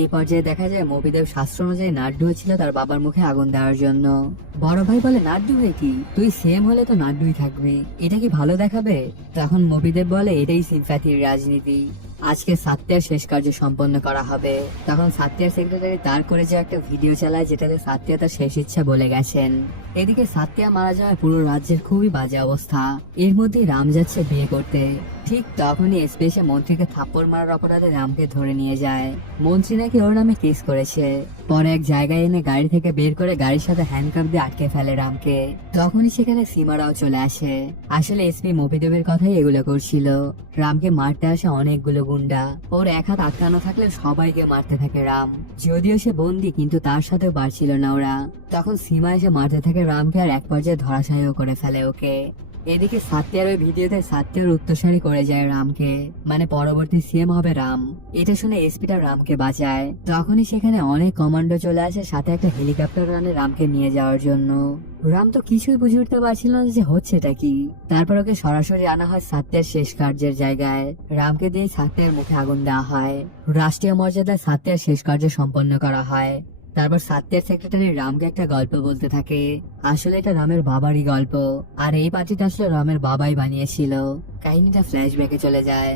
এই পর্যায়ে দেখা যায় মফিদেব শাস্ত্র অনুযায়ী নাড্ডু হচ্ছিল তার বাবার মুখে আগুন দেওয়ার জন্য। বড় ভাই বলে নাড্ডু হয়ে কি, তুই সেম হলে তো নাড্ডুই থাকবে, এটা কি ভালো দেখাবে। তখন মফিদেব বলে এটাই সিম্প্যাথির রাজনীতি। আজকে সাত্যার শেষ কার্য সম্পন্ন করা হবে। তখন সাত্যার সেক্রেটারি তার করে যে একটা ভিডিও চালায় যেটাতে সাত্য তার শেষ ইচ্ছা বলে গেছেন। এদিকে সাত্য মারা যাওয়ায় পুরো রাজ্যের খুবই বাজে অবস্থা। এর মধ্যেই রাম যাচ্ছে বিয়ে করতে। ঠিক তখনই এসে মন্ত্রীকে থাপ্পড় মারার অপরাধে রামকে ধরে নিয়ে যায়। মন্ত্রী নাকি ওর নামে কেস করেছে। পরে এক জায়গায় এনে গাড়ি থেকে বের করে গাড়ির সাথে হ্যান্ডকাপ দিয়ে আটকে ফেলে রামকে। তখনই সেখানে সীমারাও চলে আসে। আসলে এসপি মফিদেবের কথাই এগুলো করছিল। রামকে মারতে আসে অনেকগুলো গুন্ডা। ওর এক হাত আটকানো থাকলে সবাইকে মারতে থাকে রাম। যদিও সে বন্দি কিন্তু তার সাথেও পারছিল না ওরা। তখন সীমা এসে মারতে থাকে রামকে আর এক পর্যায়ে ধরাশায়ীও করে ফেলে ওকে। এদিকে সাত্যার ওই ভিডিওতে সাত্যার উত্তরসারি করে যায় রামকে, মানে পরবর্তী সিএম হবে রাম। এটা শুনে এসপিটা রামকে বাঁচায়। তখনই সেখানে অনেক কমান্ডো চলে আসে, সাথে একটা হেলিকপ্টার রানে রামকে নিয়ে যাওয়ার জন্য। রাম তো কিছুই বুঝে উঠতে পারছিল না যে হচ্ছেটা কি। তারপর ওকে সরাসরি আনা হয় সাত্যার শেষ কার্যের জায়গায়। রামকে দিয়ে সাত্যার মুখে আগুন দেওয়া হয়। রাষ্ট্রীয় মর্যাদায় সাত্যার শেষ কার্য সম্পন্ন করা হয়। তারপর সাত্যার সেক্রেটারি রামকে একটা গল্প বলতে থাকে। আসলে এটা রামের বাবারই গল্প, আর এই পার্টিটা আসলে রামের বাবাই বানিয়েছিল। কাহিনীটা ফ্ল্যাশব্যাকে চলে যায়।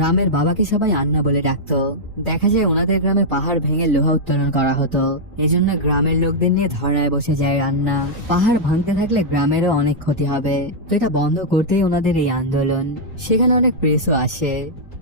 রামের বাবাকে সবাই আন্না বলে ডাকতো। দেখা যায় ওনাদের গ্রামে পাহাড় ভেঙে লোহা উত্তোলন করা হতো। এজন্য গ্রামের লোকদের নিয়ে ধর্নায় বসে যায় রান্না। পাহাড় ভাঙতে থাকলে গ্রামেরও অনেক ক্ষতি হবে, তো এটা বন্ধ করতেই ওনাদের এই আন্দোলন। সেখানে অনেক প্রেসও আসে।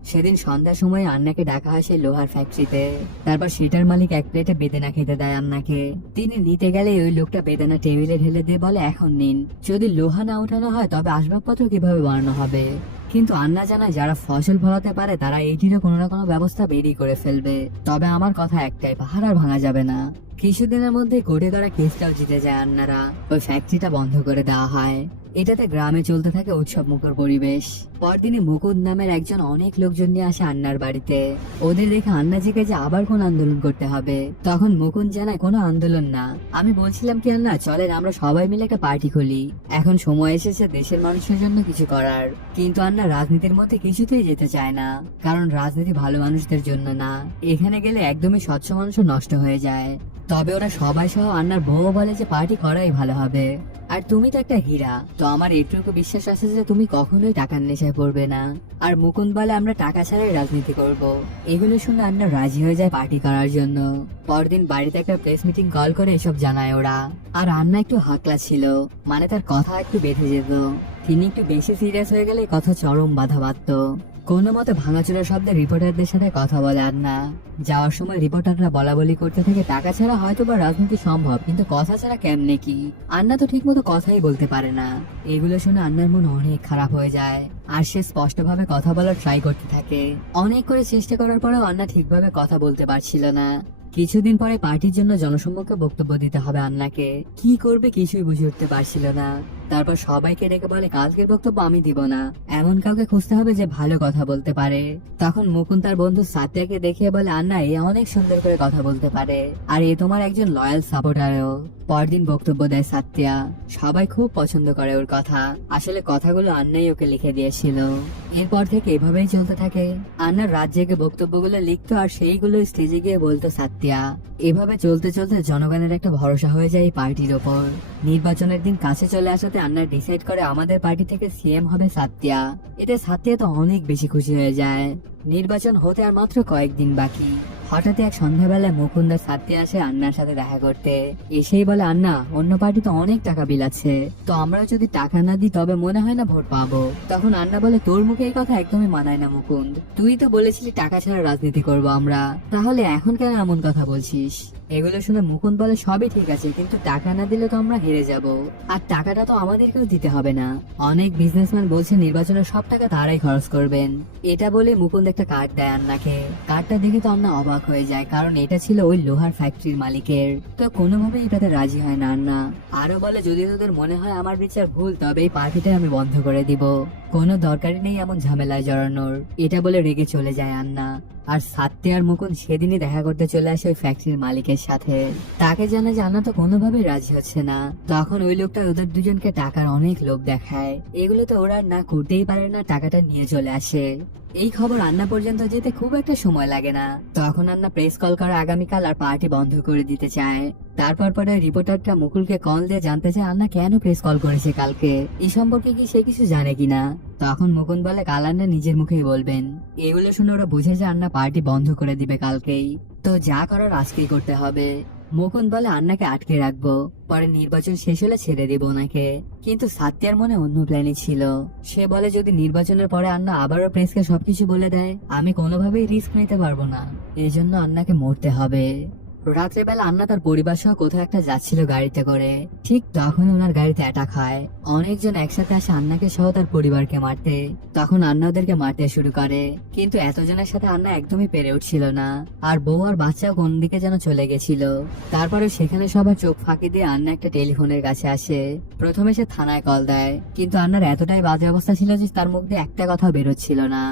সেদিন সন্ধ্যার সময় আন্নাকে ডাকা হয় সেই লোহার ফ্যাক্টরিতে। তারপর সেটার মালিক এক প্লেটে বেদানা খেতে দেয় আন্নাকে। তিনি নিতে গেলে ওই লোকটা বেদানা টেবিলে ঢেলে দিয়ে বলে এখন নিন, যদি লোহা না উঠানো হয় তবে আসবাবপত্র কিভাবে বানানো হবে। কিন্তু আন্না জানায় যারা ফসল ফলাতে পারে তারা এইটিরও কোনো না কোনো ব্যবস্থা বেরিয়ে করে ফেলবে। তবে আমার কথা একটাই, পাহাড় আর ভাঙা যাবে না। কিছুদিনের মধ্যে কোর্টে করা কেসটাও জিতে যায় আন্নারা। ওই ফ্যাক্টরিটা বন্ধ করে দেওয়া হয়। এটাতে গ্রামে চলতে থাকে উৎসব মুখর পরিবেশ। পরদিনে মুকুদ নামের একজন অনেক লোকজন নিয়ে আসে আন্নার বাড়িতে। ওদের দেখে আন্না জিজ্ঞে যে আবার কোন আন্দোলন করতে হবে। তখন মুকুদ জানায় কোনো আন্দোলন না, আমি বলছিলাম কি আন্না চলেন আমরা সবাই মিলে একটা পার্টি খুলি। এখন সময় এসেছে দেশের মানুষের জন্য কিছু করার। কিন্তু আন্না রাজনীতির মধ্যে কিছুতেই যেতে চায় না, কারণ রাজনীতি ভালো মানুষদের জন্য না। এখানে গেলে একদমই স্বচ্ছ মানুষও নষ্ট হয়ে যায়। তবে ওরা সবাই সহ আন্নার বউ বলে যে পার্টি করাই ভালো হবে। আর তুমি তো একটা হীরা, তো আমার এটুকু বিশ্বাস আছে যে তুমি কখনোই টাকার নেশায় পড়বে না। আর মুকুন্দ বলে আমরা টাকা ছাড়াই রাজনীতি করব। এগুলো শুনে আন্না রাজি হয়ে যায় পার্টি করার জন্য। পরদিন বাড়িতে একটা প্রেস মিটিং কল করে এসব জানায় ওরা। আর আন্না একটু হাকলা ছিল, মানে তার কথা একটু বেঁধে যেত। তিনি একটু বেশি সিরিয়াস হয়ে গেলে কথা চরম বাধা বাঁধত। কোনো মতে ভাঙাচোরা শব্দে রিপোর্টারদের সাথে কথা বলে আন্না। যাওয়ার সময় রিপোর্টাররা বলা বলি করতে থাকে টাকা ছাড়া হয়তো বা রাজনীতি সম্ভব, কিন্তু কথা ছাড়া কেমনে কি। আন্না তো ঠিক মতো কথাই বলতে পারে না। এগুলো শুনে আন্নার মন অনেক খারাপ হয়ে যায়। আর সে স্পষ্টভাবে কথা বলার ট্রাই করতে থাকে। অনেক করে চেষ্টা করার পরেও আন্না ঠিকভাবে কথা বলতে পারছিল না। কিছুদিন পরে পার্টির জন্য জনসম্মুখে বক্তব্য দিতে হবে আন্নাকে। কি করবে কিছুই বুঝে উঠতে পারছিল না। তারপর সবাইকে ডেকে বলে কালকের বক্তব্য আমি দিব না, এমন কাউকে খুঁজতে হবে যে ভালো কথা বলতে পারে। তখন মুকুন্দ তার বন্ধু সাত্যাকে দেখিয়ে বলে আন্না এ অনেক সুন্দর করে কথা বলতে পারে, আর এ তোমার একজন লয়াল সাপোর্টারও। পরদিন বক্তব্য দেয় সাত্যা। সবাই খুব পছন্দ করে ওর কথা। আসলে কথাগুলো আন্নাই ওকে লিখে দিয়েছিল। এরপর থেকে এভাবেই চলতে থাকে। আন্নার রাত জেগে বক্তব্যগুলো লিখতো আর সেইগুলো স্টেজে গিয়ে বলতো সাত্যা। এভাবে চলতে চলতে জনগণের একটা ভরসা হয়ে যায় এই পার্টির ওপর। নির্বাচনের দিন কাছে চলে আসাতে আন্না ডিসাইড করে আমাদের পার্টি থেকে সিএম হবে সাত্যা। এতে সাত্যা তো অনেক বেশি খুশি হয়ে যায়। নির্বাচন হতে আর মাত্র কয়েকদিন বাকি। হঠাৎ এক সন্ধ্যাবেলায় মুকুন্দ ছাদে আসে আন্নার সাথে দেখা করতে। এসেই বলে, আন্না, অন্য পার্টি তো অনেক টাকা বিলাচ্ছে, তো আমরা যদি টাকা না দিই তবে মনে হয় না ভোট পাবো। তখন আন্না বলে, তোর মুখে এই কথা একদমই মানায় না মুকুন্দ, তুই তো বলেছিলি টাকা ছাড়া রাজনীতি করবো আমরা, তাহলে এখন কেন এমন কথা বলছিস? এগুলো শুনে মুকুন্দ বলে, সবই ঠিক আছে, কিন্তু টাকা না দিলে তো আমরা হেরে যাব, আর টাকাটা তো আমাদেরকেও দিতে হবে না। অনেক বিজনেসম্যান বলছে নির্বাচনের সব টাকা তারাই খরচ করবেন। এটা বলে মুকুন্দ একটা কার্ড দেয় আন্নাকে। কার্ডটা দেখে তো আন্না অবাক হয়ে যায়, কারণ এটা ছিল ওই লোহার ফ্যাক্টরির মালিকের। তো কোনোভাবেই এটাতে রাজি হয় না আন্না। আরো বলে, যদি তোদের মনে হয় আমার বিচার ভুল, তবে এই পার্টিটা আমি বন্ধ করে দিব, কোনো দরকারই নেই এমন ঝামেলায় জড়ানোর। এটা বলে রেগে চলে যায় আন্না। আর সাত্তে আর মুকুন্দ সেদিনই দেখা করতে চলে আসে ওই ফ্যাক্টরির মালিকের সাথে। তাকে জানা যে আন্না তো কোনোভাবেই রাজি হচ্ছে না। তখন ওই লোকটা ওদের দুজনকে টাকার অনেক লোভ দেখায়। এগুলো তো ওরা না করতেই পারে না, টাকাটা নিয়ে চলে আসে। এই খবর আন্না পর্যন্ত যেতে খুব একটা সময় লাগে না। তখন আন্না প্রেস কল করে আগামীকাল আর পার্টি বন্ধ করে দিতে চায়। তারপর পরে রিপোর্টারটা মুকুলকে কল দিয়ে জানতে চায় আন্না কেন প্রেস কল করেছে কালকে, এই সম্পর্কে কি সে কিছু জানে কিনা। তখন মুকুন্দ বলে, কাল আন্না নিজের মুখেই বলবেন। এগুলো শুনে ওরা বুঝে যে আন্না পার্টি বন্ধ করে দিবে কালকেই, তো যা করার আজকেই করতে হবে। মুকুন্দ বলে, আন্নাকে আটকে রাখবো, পরে নির্বাচন শেষ হলে ছেড়ে দেব ওনাকে। কিন্তু সাত্যার মনে অন্য প্ল্যানই ছিল। সে বলে, যদি নির্বাচনের পরে আন্না আবারও প্রেসকে সবকিছু বলে দেয়, আমি কোনোভাবেই রিস্ক নিতে পারবো না, এই জন্য আন্নাকে মরতে হবে। রাত্রেবেলা আন্না তার পরিবার সহ কোথাও একটা যাচ্ছিল গাড়িতে করে। ঠিক তখন ওনার গাড়িতে অ্যাটাক হয়। অনেকজন একসাথে আসে আন্নাকে সহ তার পরিবারকে মারতে। তখন আন্না ওদেরকে মারতে শুরু করে, কিন্তু এতজনের সাথে আন্না একদমই পেরে উঠছিল না। আর বউ আর বাচ্চাও কোন দিকে যেন চলে গেছিল। তারপরে সেখানে সবার চোখ ফাঁকি দিয়ে আন্না একটা টেলিফোনের কাছে আসে। প্রথমে সে থানায় কল দেয়, কিন্তু আন্নার এতটাই বাজে অবস্থা ছিল যে তার মুখ দিয়ে একটা কথা বেরোচ্ছিল না।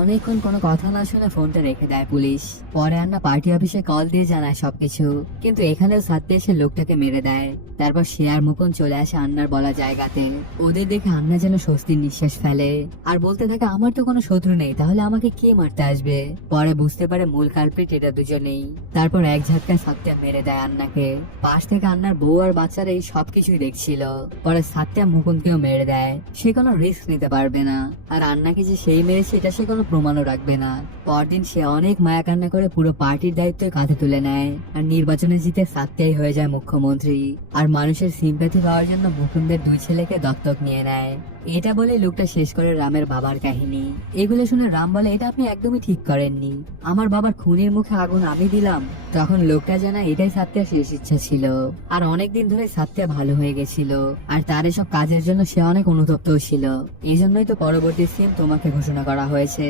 অনেকক্ষণ কোনো কথা না শুনে ফোনটা রেখে দেয় পুলিশ। পরে আন্না পার্টি অফিসে কল দিয়ে জানায় সবকিছু, কিন্তু এখানেও সাথে এসে লোকটাকে মেরে দেয়। তারপর সে আর মুকুন্দ চলে আসে আন্নার বলা জায়গাতে। ওদের দেখে আন্না যেন স্বস্তির নিঃশ্বাস ফেলে, আর বলতে থাকে, আমার তো কোনো শত্রু নেই, তাহলে আমাকে কে মারতে আসবে। পরে বুঝতে পারে মূল কালপ্রিট এটা দুজনেই। তারপর এক ঝাটকায় সাত্য়া মেরে দেয় আন্নাকে। পাশ থেকে আন্নার বউ আর বাচ্চারা এই সবকিছুই দেখছিল। পরে সাত্য়া মুকুন্দকেও মেরে দেয়। সে কোনো রিস্ক নিতে পারবে না, আর আন্নাকে যে সেই মেরেছে এটা সে কোনো প্রমাণও রাখবে না। পরদিন সে অনেক মায়া কান্না করে পুরো পার্টির দায়িত্ব কাঁধে তুলে নেয়, আর নির্বাচনে জিতে সাত্যাই হয়ে যায় মুখ্যমন্ত্রী। আর মানুষের সিম্প্যাথি পাওয়ার জন্য মুকুন্দের দুই ছেলেকে দত্তক নিয়ে নেয়। এটা বলে লোকটা শেষ করে রামের বাবার কাহিনী। এগুলো শুনে রাম বলে, এটা আপনি একদমই ঠিক করেননি, আমার বাবার খুনের মুখে আগুন আমি দিলাম। তখন লোকটা জানা এটাই সাত্যার শেষ ইচ্ছা ছিল। আর অনেকদিন ধরে সাত্যা ভালো হয়ে গেছিল, আর তার এসব কাজের জন্য সে অনেক অনুতপ্ত ছিল। এই জন্যই তো পরবর্তী সিএম তোমাকে ঘোষণা করা হয়েছে।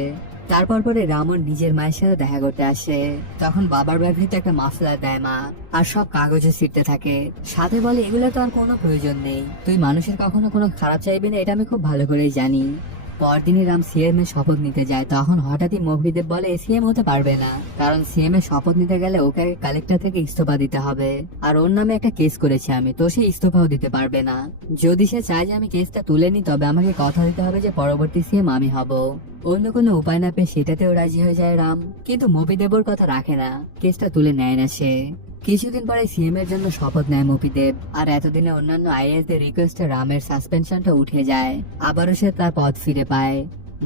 তারপর পরে রামন নিজের মায়ের সাথে দেখা করতে আসে। তখন বাবার ব্যবহৃত একটা মাফলার দেয় মা, আর সব কাগজে ছিটতে থাকে। সাথে বলে, এগুলো তো আর কোনো প্রয়োজন নেই, তুই মানুষের কখনো কোনো খারাপ চাইবি না, এটা আমি খুব ভালো করেই জানি। পরদিনই রাম সিএম এর শপথ নিতে যায়। তখন হঠাৎই মহিদেব বলে সিএম হতে পারবে না, কারণ সিএম এর শপথ নিতে গেলে ওকে কালেক্টর থেকে ইস্তফা দিতে হবে, আর ওর নামে একটা কেস করেছি আমি, তো সে ইস্তফাও দিতে পারবে না। যদি সে চায় যে আমি কেসটা তুলে নিই, তবে আমাকে কথা দিতে হবে যে পরবর্তী সিএম আমি হব। অন্য কোনো উপায় না পেয়ে সেটাতেও রাজি হয়ে যায় রাম, কিন্তু মপিদেবর কথা রাখে না, কেসটা তুলে নেয় না সে। কিছুদিন পরে সিএম এর জন্য শপথ নেয় মপিদেব, আর এতদিনে অন্যান্য আইএএস দের রিকোয়েস্টে রামের সাসপেনশনটা উঠে যায়। আবারও সে তার পদ ফিরে পায়।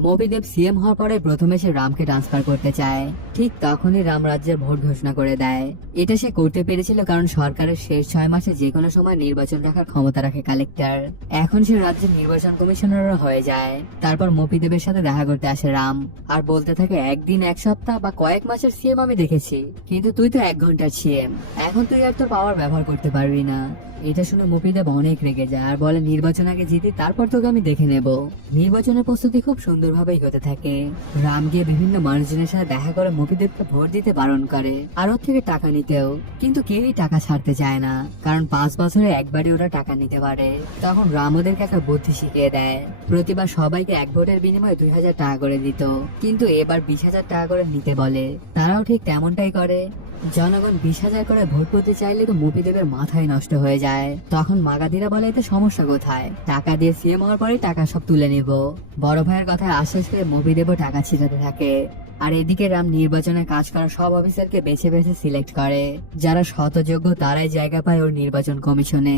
মপিদেব সিএম হওয়ার পরে প্রথমে সে রামকে ট্রান্সফার করতে চায়। ঠিক তখনই রাম রাজ্যের ভোট ঘোষণা করে দেয়। এটা সে করতে পেরেছিল কারণ সরকারের শেষ 6 মাসে যে কোনো সময় নির্বাচন রাখার ক্ষমতা রাখে কালেক্টর। এখন সে রাজ্যের নির্বাচন কমিশনারও হয়ে যায়। তারপর মপিদেবের সাথে দেখা করতে আসে রাম, আর বলতে থাকে, একদিন, এক সপ্তাহ বা কয়েক মাসের সিএম আমি দেখেছি, কিন্তু তুই তো 1 ঘন্টার সিএম, এখন তুই আর তোর পাওয়ার ব্যবহার করতে পারবি না। এটা শুনে মপিদেব অনেক রেগে যায়, আর বলে, নির্বাচন আগে জিতি, তারপর তোকে আমি দেখে নেব। নির্বাচনের প্রস্তুতি খুব সুন্দরভাবেই হতে থাকে। রাম গিয়ে বিভিন্ন মানুষজনের সাথে দেখা করে মপিদেবকে ভোট দিতে বারণ করে, আর ওর থেকে টাকা নিতেও, কিন্তু কেউই টাকা ছাড়তে চায় না, কারণ 5 বছরে একবারই ওরা টাকা নিতে পারে। তখন রাম ওদেরকে একটা বুদ্ধি শিখিয়ে দেয়। প্রতিবার সবাইকে 1 ভোটের বিনিময়ে 2000 টাকা করে দিত, কিন্তু এবার 20,000 টাকা করে নিতে বলে। তারাও ঠিক তেমনটাই করে। জনগণ 20,000 করে ভোট করতে চাইলে তো মপিদেবের মাথায় নষ্ট হয়ে যায়। তখন মাগাদিরা বলে, এতে সমস্যা কোথায়, টাকা দিয়ে সিএম হওয়ার পরে টাকা সব তুলে নিব। বড় ভাইয়ের কথায় আশ্বাস পেয়ে মপিদেবও টাকা ছিটাতে থাকে। আর এদিকে রাম নির্বাচনে কাজ করা সব অফিসারকে বেছে বেছে সিলেক্ট করে, যারা শতযোগ্য তারাই জায়গা পায় ওর নির্বাচন কমিশনে।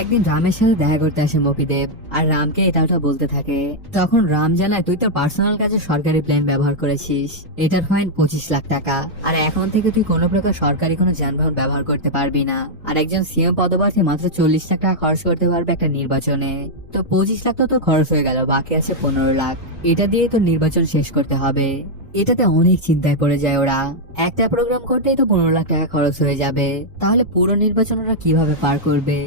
একদিন রামের সাথে দেখা করতে আসে মপিদেব, আর রামকে এটা ওটা বলতে থাকে। তখন রাম জানায়, তুই তোর পার্সোনাল কাজে সরকারি প্লেন ব্যবহার করেছিস, এটার ফাইন 25 লাখ টাকা। আর এখন থেকে তুই কোনো প্রকার সরকারি কোনো যানবাহন ব্যবহার করতে পারবি না। আর একজন সিএম পদপ্রার্থী মাত্র 40 লাখ টাকা খরচ করতে পারবে একটা নির্বাচনে। তো 25 লাখ তো তোর খরচ হয়ে গেল, বাকি আছে 15 লাখ। এটা দিয়ে তোর নির্বাচন শেষ করতে হবে। এটাতে অনেক চিন্তায় পড়ে যায় ওরা। একটা প্রোগ্রাম করতেই তো 15 লাখ টাকা খরচ হয়ে যাবে, তাহলে পুরো নির্বাচন ওরা কিভাবে পার করবে?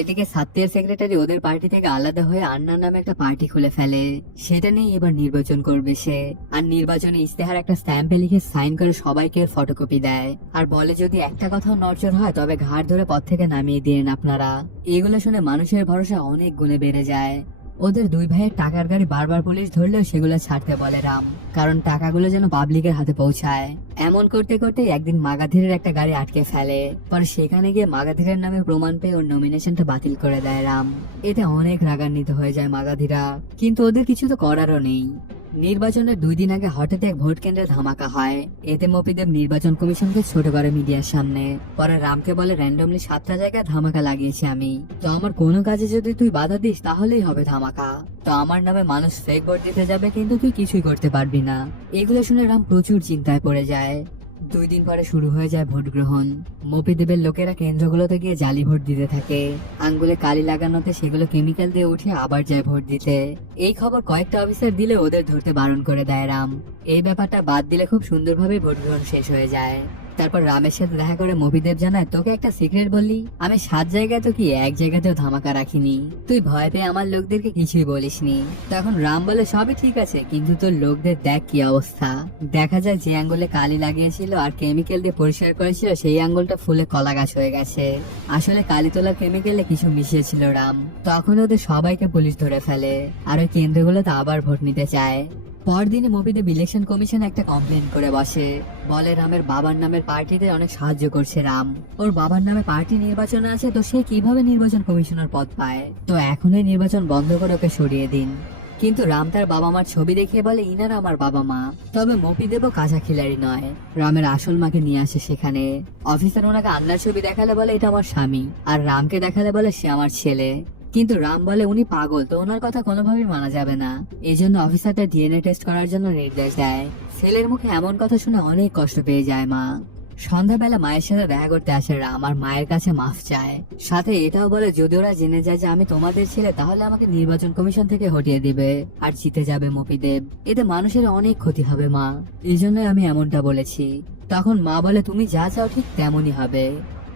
এদিকে সাত্যের সেক্রেটারি ওদের পার্টি থেকে আলাদা হয়ে আন্নার নামে একটা পার্টি খুলে ফেলে। সেটা নিয়ে এবার নির্বাচন করবে সে। আর নির্বাচনে ইস্তেহার একটা স্ট্যাম্পে লিখে সাইন করে সবাইকে ফটোকপি দেয়, আর বলে যদি একটা কথাও নড়চড় হয় তবে ঘাড় ধরে পথ থেকে নামিয়ে দিন আপনারা। এগুলো শুনে মানুষের ভরসা অনেক গুণে বেড়ে যায়। ওদের দুই ভাইয়ের টাকার গাড়ি বারবার পুলিশ ধরলেও সেগুলো ছাড়তে বলে রাম, কারণ টাকাগুলো যেন পাবলিকের হাতে পৌঁছায়। এমন করতে করতে একদিন মাগাধীরের একটা গাড়ি আটকে ফেলে। পরে সেখানে গিয়ে মাগাধীরের নামে প্রমাণ পেয়ে ওর নমিনেশনটা বাতিল করে দেয় রাম। এতে অনেক রাগান্বিত হয়ে যায় মাগাধীরা, কিন্তু ওদের কিছু তো করারও নেই। নির্বাচনের 2 দিন আগে হঠাৎ এক ভোট কেন্দ্রে ধামাকা হয়। এতে মপিদেব নির্বাচন কমিশনকে ছোট করে মিডিয়ার সামনে। পরে রামকে বলে, র্যান্ডমলি 7টা জায়গায় ধামাকা লাগিয়েছি আমি, তো আমার কোনো কাজে যদি তুই বাধা দিস তাহলেই হবে ধামাকা। তো আমার নামে মানুষ ফেক ভোট দিতে যাবে, কিন্তু তুই কিছুই করতে পারবি না। এগুলো শুনে রাম প্রচুর চিন্তায় পড়ে যায়। 2 দিন পরে শুরু হয়ে যায় ভোট গ্রহণ। মপিদেবের লোকেরা কেন্দ্রগুলোতে গিয়ে জালি ভোট দিতে থাকে। আঙ্গুলে কালি লাগানোতে সেগুলো কেমিক্যাল দিয়ে উঠে আবার যায় ভোট দিতে। এই খবর কয়েকটা অফিসার দিলে ওদের ধরতে বারণ করে দেয় রাম। এই ব্যাপারটা বাদ দিলে খুব সুন্দরভাবে ভোট গ্রহণ শেষ হয়ে যায়। তারপর রামের সাথে দেখা করে মপিদেব জানায়, তোকে একটা সিক্রেট বললি, আমি 7 জায়গায় তো কি এক জায়গাতেও ধামাকা রাখিনি। তুই ভয় পেয়ে আমার লোকদেরকে কিছুই বলিসনি। তখন রাম বলে, সবই ঠিক আছে, কিন্তু তোর লোকদের দেখ কি অবস্থা। দেখা যায় যে আঙ্গুলে কালি লাগিয়েছিল আর কেমিক্যাল দিয়ে পরিষ্কার করেছিল সেই আঙ্গুলটা ফুলে কলা গাছ হয়ে গেছে। আসলে কালি তোলার কেমিক্যালে কিছু মিশিয়েছিল রাম। তখন ওদের সবাইকে পুলিশ ধরে ফেলে, আর ওই কেন্দ্রগুলোতে আবার ভোট নিতে চায়। পরদিনে মপিদেব ইলেকশন কমিশন একটা কমপ্লেন করে বসে। বলে রামের বাবার নামের পার্টিতে অনেক সাহায্য করছে রাম। ওর বাবার নামে পার্টি নির্বাচনে আছে, তো সে কিভাবে নির্বাচন কমিশনার পদ পায়? তো এখনই নির্বাচন বন্ধ করে ওকে সরিয়ে দিন। কিন্তু রাম তার বাবা মার ছবি দেখিয়ে বলে, ইনারা আমার বাবা মা। তবে মপিদেবও কাঁচা খিলাড়ি নয়, রামের আসল মাকে নিয়ে আসে সেখানে। অফিসার ওনাকে আন্নার ছবি দেখালে বলে এটা আমার স্বামী, আর রামকে দেখালে বলে সে আমার ছেলে। কিন্তু রাম বলে উনি পাগল, তো ওনার কথা কোনোভাবেই মানা যাবে না। এই জন্য অফিসারটা ডিএনএ টেস্ট করার জন্য নির্দেশ দেয়। ছেলের মুখে এমন কথা শুনে অনেক কষ্ট পেয়ে যায় মা। সন্ধ্যাবেলা মায়ের সাথে দেখা করতে আসে রাম, আর মায়ের কাছে মাফ চায়। সাথে এটাও বলে, যদি ওরা জেনে যায় যে আমি তোমাদের ছেলে তাহলে আমাকে নির্বাচন কমিশন থেকে হটিয়ে দিবে, আর জিতে যাবে মপিদেব। এতে মানুষের অনেক ক্ষতি হবে মা, এই জন্যই আমি এমনটা বলেছি। তখন মা বলে, তুমি যা চাও ঠিক তেমনই হবে।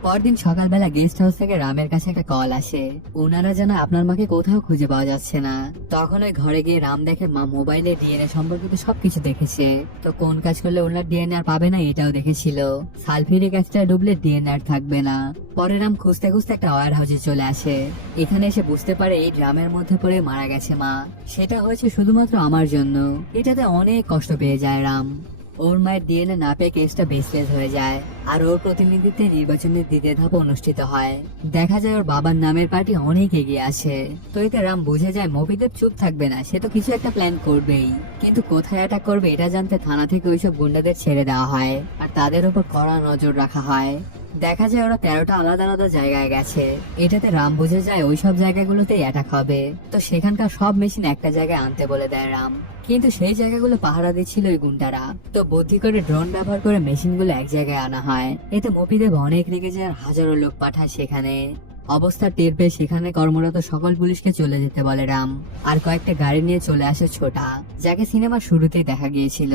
পরদিন সকালবেলা গেস্ট হাউস থেকে রামের কাছে একটা কল আসে। ওনারা জানা আপনার মাকে কোথাও খুঁজে পাওয়া যাচ্ছে না। তখন ওই ঘরে গিয়ে রাম দেখে মা মোবাইলে ডিএনএ সম্পর্কিত সবকিছু দেখেছে। তো কোন কাজ করলে ওনার ডিএনএ আর পাবে না এটাও দেখেছিল। সালফিউরিক অ্যাসিড ডুবলে ডিএনএ আর থাকবে না। পরে রাম খুঁজতে খুঁজতে একটা ওয়্যার হাউসে চলে আসে। এখানে এসে বুঝতে পারে এই ড্রামের মধ্যে পড়ে মারা গেছে মা। সেটা হয়েছে শুধুমাত্র আমার জন্য। এটাতে অনেক কষ্ট পেয়ে যায় রাম। ওর মায়ের ডিএনএ না পেয়ে কেসটা বেসলেস হয়ে যায়, আর ওর প্রতিনিধিত্বে নির্বাচনের 2য় ধাপ অনুষ্ঠিত হয়। দেখা যায় ওর বাবার নামের পার্টি অনেক এগিয়ে আসে। তো এতে রাম বুঝে যায় মপিদেব চুপ থাকবে না, সে তো কিছু একটা প্ল্যান করবেই। কিন্তু কোথায় অ্যাটাক করবে এটা জানতে থানা থেকে ওইসব গুন্ডাদের ছেড়ে দেওয়া হয়, আর তাদের উপর কড়া নজর রাখা হয়। দেখা যায় ওরা 13টা আলাদা আলাদা জায়গায় গেছে। এটাতে রাম বুঝে যায় ওইসব জায়গাগুলোতেই অ্যাটাক হবে। তো সেখানকার সব মেশিন একটা জায়গায় আনতে বলে দেয় রাম। কিন্তু সেই জায়গাগুলো পাহারা দিচ্ছিল ওই গুন্ডারা। তো বুদ্ধি করে ড্রোন ব্যবহার করে মেশিনগুলো এক জায়গায় আনা হয়। এতে মপিদেব অনেক রেগে যায় আর হাজারো লোক পাঠায় সেখানে। অবস্থা টের পেয়ে সেখানে কর্মরত সকল পুলিশকে চলে যেতে বলে রাম। আর কয়েকটা গাড়ি নিয়ে চলে আসে ছোটা, যাকে সিনেমার শুরুতেই দেখা গিয়েছিল।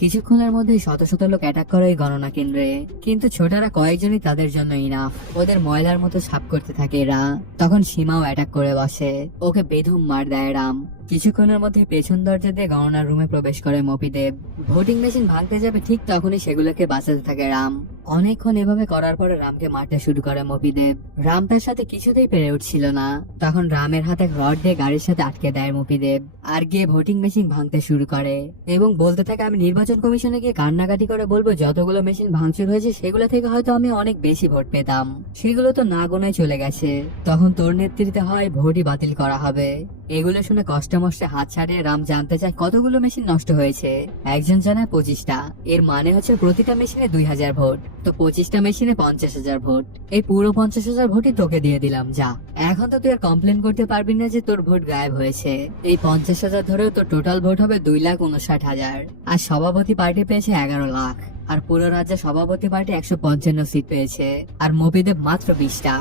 কিছুক্ষণের মধ্যেই শত শত লোক অ্যাটাক করে ওই গণনা কেন্দ্রে। কিন্তু ছোটারা কয়েকজনই তাদের জন্য ইনাফ। ওদের ময়লার মতো সাফ করতে থাকে এরা। তখন সীমাও অ্যাটাক করে বসে, ওকে বেধুম মার দেয় রাম। কিছুক্ষণের মধ্যে পেছন দরজা দিয়ে গণনার রুমে প্রবেশ করে মপিদেব। ভোটিং মেশিন ভাঙতে যাবে ঠিক তখনই সেগুলোকে বাঁচাতে থাকে রাম। অনেকক্ষণ এভাবে করার পরে রামকে মারতে শুরু করে মপিদেব। রাম তার সাথে কিছুতেই পেরে উঠছিল না। তখন রামের হাতে রড দিয়ে গাড়ির সাথে আটকে দেয় মপিদেব, আর গিয়ে ভোটিং মেশিন ভাঙতে শুরু করে এবং বলতে থাকে, আমি নির্বাচন কমিশনে গিয়ে কান্নাকাটি করে বলবো যতগুলো মেশিন ভাঙচুর হয়েছে সেগুলো থেকে হয়তো আমি অনেক বেশি ভোট পেতাম, সেগুলো তো না গোনায় চলে গেছে। তখন তোর নেতৃত্বে হয় ভোটই বাতিল করা হবে। এগুলো শুনে কষ্টে মষ্টে হাত ছাড়িয়ে রাম জানতে চায় কতগুলো মেশিন নষ্ট হয়েছে। একজন জানায় 25টা। এর মানে হচ্ছে প্রতিটা মেশিনে 2000 ভোট, তো 25টা মেশিনে 50,000 ভোট। এই পুরো 50,000 ভোটই তোকে দিয়ে দিলাম, যা। এখন তো তুই আর কমপ্লেন করতে পারবি না যে তোর ভোট গায়েব হয়েছে। এই 50,000 ধরেও তোর টোটাল ভোট হবে 2,59,000। আর সভাপতি পার্টি পেয়েছে 11 লাখ। আর পুরো রাজ্যে সভাপতি পার্টি 155 সিট পেয়েছে, আর মপিদেব মাত্র 20টা।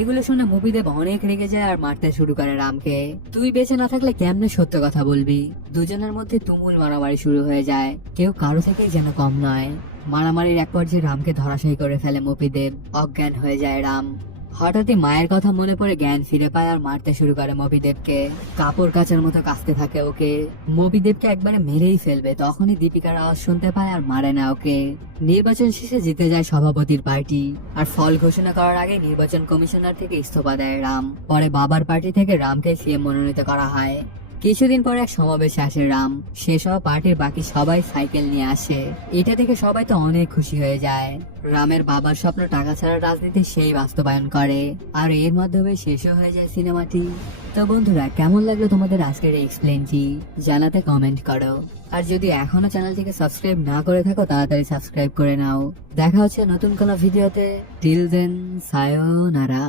এগুলো শুনে মপিদেব অনেক রেগে যায় আর মারতে শুরু করে রামকে। তুই বেঁচে না থাকলে কেমনে সত্য কথা বলবি? দুজনের মধ্যে তুমুল মারামারি শুরু হয়ে যায়, কেউ কারো থেকেই যেন কম নয়। মারামারির এক পর্যায়ে রামকে ধরাশায়ী করে ফেলে মপিদেব। অজ্ঞান হয়ে যায় রাম। হঠাৎই মায়ের কথা মনে পড়ে জ্ঞান ফিরে পায় আর মারতে শুরু করে মপিদেবকে। কাপড় কাচার মতো কাচতে থাকে ওকে। মপিদেবকে একবারে মেরেই ফেলবে, তখনই দীপিকার আওয়াজ শুনতে পায় আর মারে না ওকে। নির্বাচন শেষে জিতে যায় সভাপতির পার্টি। আর ফল ঘোষণা করার আগে নির্বাচন কমিশনার থেকে ইস্তফা দেয় রাম। পরে বাবার পার্টি থেকে রামকে সিএম মনোনীত করা হয়। কিছুদিন পর এক সমাবেশে আসে রাম। সেসব পার্টির বাকি সবাই সাইকেল নিয়ে আসে। এটা দেখে সবাই তো অনেক খুশি হয়ে যায়। রামের বাবার স্বপ্ন টাকা ছাড়া রাজনীতি সেই বাস্তবায়ন করে। আর এর মাধ্যমে শেষও হয়ে যায় সিনেমাটি। তো বন্ধুরা, কেমন লাগলো তোমাদের আজকের এই এক্সপ্লেনটি জানাতে কমেন্ট করো। আর যদি এখনো চ্যানেলটিকে সাবস্ক্রাইব না করে থাকো তাড়াতাড়ি সাবস্ক্রাইব করে নাও। দেখা হচ্ছে নতুন কোনো ভিডিওতে। Till then, সায়োনারা।